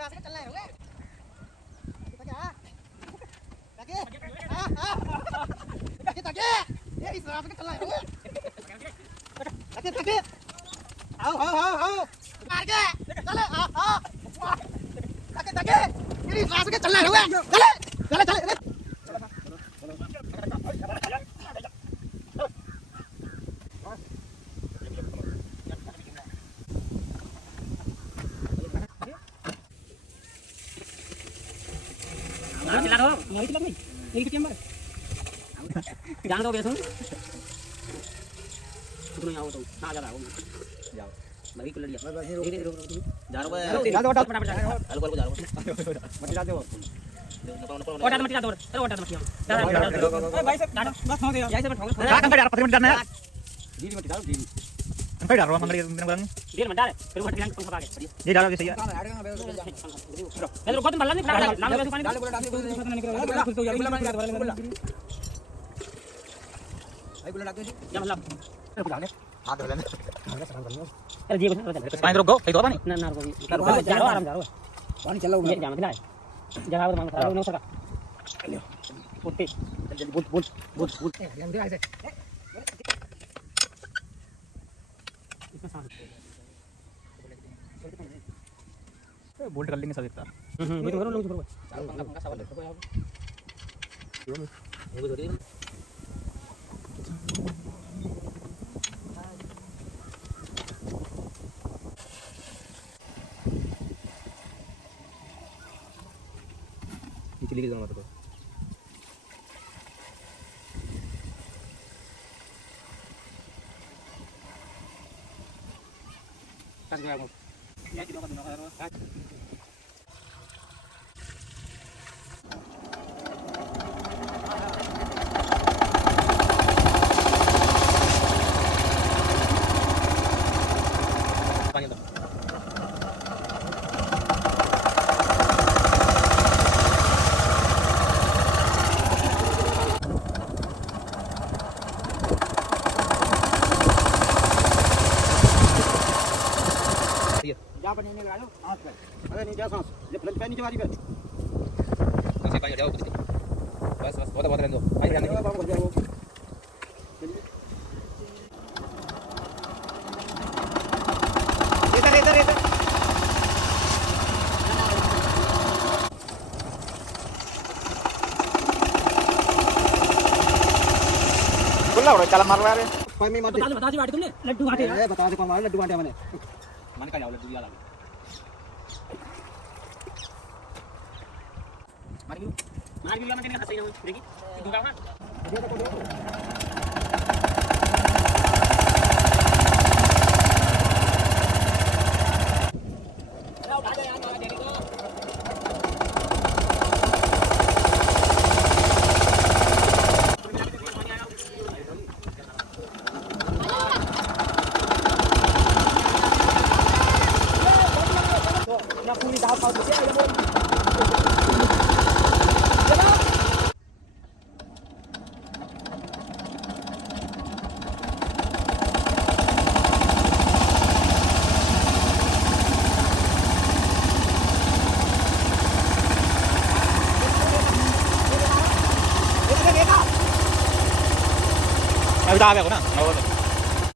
विश्वास के चल रहे होगे क्या ताकि ताकि ये विश्वास के चल रहे होगे ताकि ताकि आओ मार के चले ताकि ताकि ये विश्वास के चल रहे होगे चले चले चले चिल्ला दो नहीं चिल्ला नहीं एक चैम्बर जान दो बेसुन तुम आओ तो ना जा रहा हूं जाओ भाई को लड़िया धीरे रुक जा रहा है जा दो फटाफट जा हल्को हल्को जा रहा हूं मत जा दो ओटा मत जा दो अरे ओटा मत जा भाई साहब बस हो गया यहीं से बैठो का कंपनी यार 5 मिनट जाना है दीदी मत डालो दीदी कंपनी डाल रहा हूं मंगली दिन देर मत डाल फिर वो हट पंखा आगे ये डालो सही है इधर को तुम बल्ला नहीं नाम में पानी डाल भाई बोला डाल दो क्या मतलब हाथ धो लेना अरे जी बस पानी रुक गो कहीं दो पानी ना ना को जा आराम जा पानी चला ये जाम दिला जगह पर मांग रहा है सका उठते जल्दी बोल हम दे ऐसे इसमें सांस बोल्ट कर लेंगे सब इतना ये तो करो लोग करो पंखा सवाल देखो यार ये भी थोड़ी निकली के जाना तो कर गया वो ये किलो का दिमाग है पानी दो जा पर नहीं लगाओ हाथ पे अरे नहीं जा सांस ये फ्लंट पे नीचे वाली पे ऐसे पानी जाओ बस बस बहुत रहने दो पानी रहने दो बाबू जाओ इधर खुला हो चला मारो यार कोई में मत बता दी बाटी तुमने लड्डू बाटे ए बता दे कौन मारा लड्डू बांटे मैंने मन का जाओ लड्डू याद आ मार भी मैंने हंस रही हूं देखी दूंगा ना पूरी दाल खाओ तो अभी तो आ गया हो ना